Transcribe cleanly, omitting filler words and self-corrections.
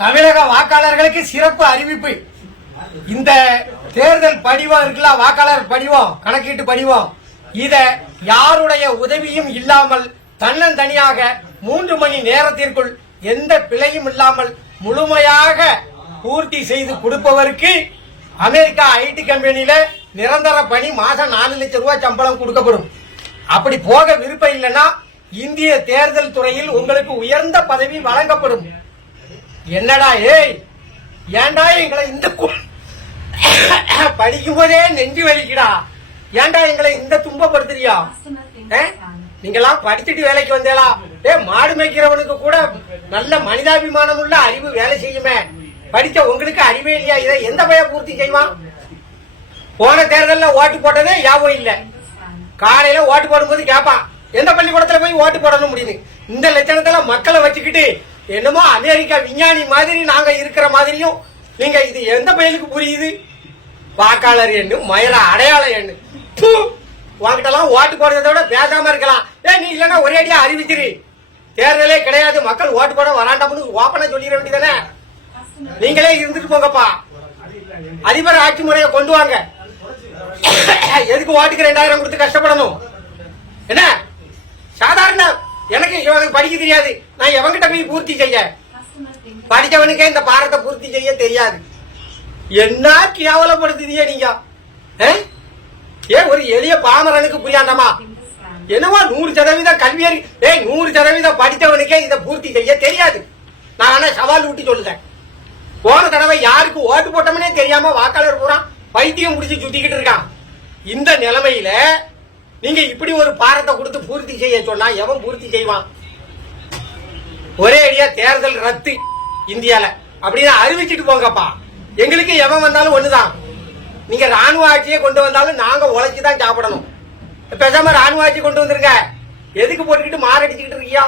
தமிழக வாக்காளர்களுக்கு சிறப்பு அறிவிப்பு. இந்த தேர்தல் படிவம் இருக்குல்ல, வாக்காளர் படிவம், கணக்கீட்டு படிவம், இத யாருடைய உதவியும் இல்லாமல் தன்னந்தனியாக 3 மணி நேரத்திற்குள் எந்த பிழையும் இல்லாமல் முழுமையாக பூர்த்தி செய்து கொடுப்பவருக்கு அமெரிக்கா ஐடி கம்பெனியில நிரந்தர பணி, மாசம் 4 லட்சம் ரூபாய் சம்பளம் கொடுக்கப்படும். அப்படி போக விருப்பம் இல்லைன்னா இந்திய தேர்தல் துறையில் உங்களுக்கு உயர்ந்த பதவி வழங்கப்படும். என்னடா ஏய், ஏண்டா எங்களை இந்த படிக்கும் போதே நெஞ்சு வலிக்குடா, ஏண்டா எங்களை இந்த துன்பப்படுத்துறியா? நீங்களாம் படிச்சுட்டு வேலைக்கு வந்தேலா? மாடு மேய்க்கிறவனுக்கு கூட நல்ல மனிதாபிமானம் உள்ள அறிவு வேலை செய்யுமே, படிச்ச உங்களுக்கு அறிவே இல்லையா? இதை எந்த பய பூர்த்தி செய்வான்? போன தேர்தலில் ஓட்டு போட்டதே யாபம் இல்ல. காலையில ஓட்டு போடும்போது கேட்பான், எந்த பள்ளிக்கூடத்துல போய் ஓட்டு போடணும் முடியுது. இந்த லட்சணத்துல மக்களை வச்சுக்கிட்டு என்னமோ அமெரிக்கா விஞ்ஞானி மாதிரி நாங்க இருக்கிற மாதிரியும் நீங்க இது எந்த பயிலுக்கு புரியுது? வாக்காளர் எண்ணு, மயில அடையாள எண்ணு. உங்ககிட்டலாம் ஓட்டு போடுறத விட பேசாம இருக்கலாம். நீ இல்லன்னா ஒரே அடியா அறிவிச்சிரு, தேர்தலே கிடையாது, மக்கள் ஓட்டு போட வராண்டாம்னு ஓப்பனா சொல்லிட வேண்டியதானே. நீங்களே இருந்துட்டு போங்கப்பா, அதிபர் ஆட்சி முறையை கொண்டு வாங்க. எதுக்கு ஓட்டுக்கு 2000 கொடுத்து கஷ்டப்படணும்? என்ன சாதாரண எனக்கு படிக்க தெரியாது, நான் எவங்கிட்ட போய் பூர்த்தி செய்ய? படிச்சவனுக்கே இந்த பாரத்தை பூர்த்தி செய்ய தெரியாது. என்ன கேவலப்படுத்துதிய நீங்க? ஒரு எளிய பாமரனுக்கு புரியாண்டமா? என்னவோ 100% கல்வியறி, 100% படித்தவனுக்கே இதை பூர்த்தி செய்ய தெரியாது. நான் ஆனா சவால் ஊட்டி சொல்லுறேன். போன தடவை யாருக்கு ஓட்டு போட்டோம்னே தெரியாம வாக்காளர் பூரா பைத்தியம் முடிச்சு சுத்திக்கிட்டு இருக்கான். இந்த நிலைமையில நீங்க இப்படி ஒரு பாரத்தை கொடுத்து பூர்த்தி செய்ய சொன்னா எவன் பூர்த்தி செய்வான்? ஒரே அடியா தேர்தல் ரத்து இந்தியால அப்படின்னு அறிவிச்சிட்டு போங்கப்பா. எங்களுக்கு எவன் வந்தாலும் ஒண்ணுதான். நீங்க ராணுவ ஆட்சியை கொண்டு வந்தாலும் நாங்க உழைச்சுதான் சாப்பிடணும். பேசாம ராணுவ ஆட்சி கொண்டு வந்துருங்க. எதுக்கு போட்டுக்கிட்டு மாரடிச்சுக்கிட்டு இருக்கியா?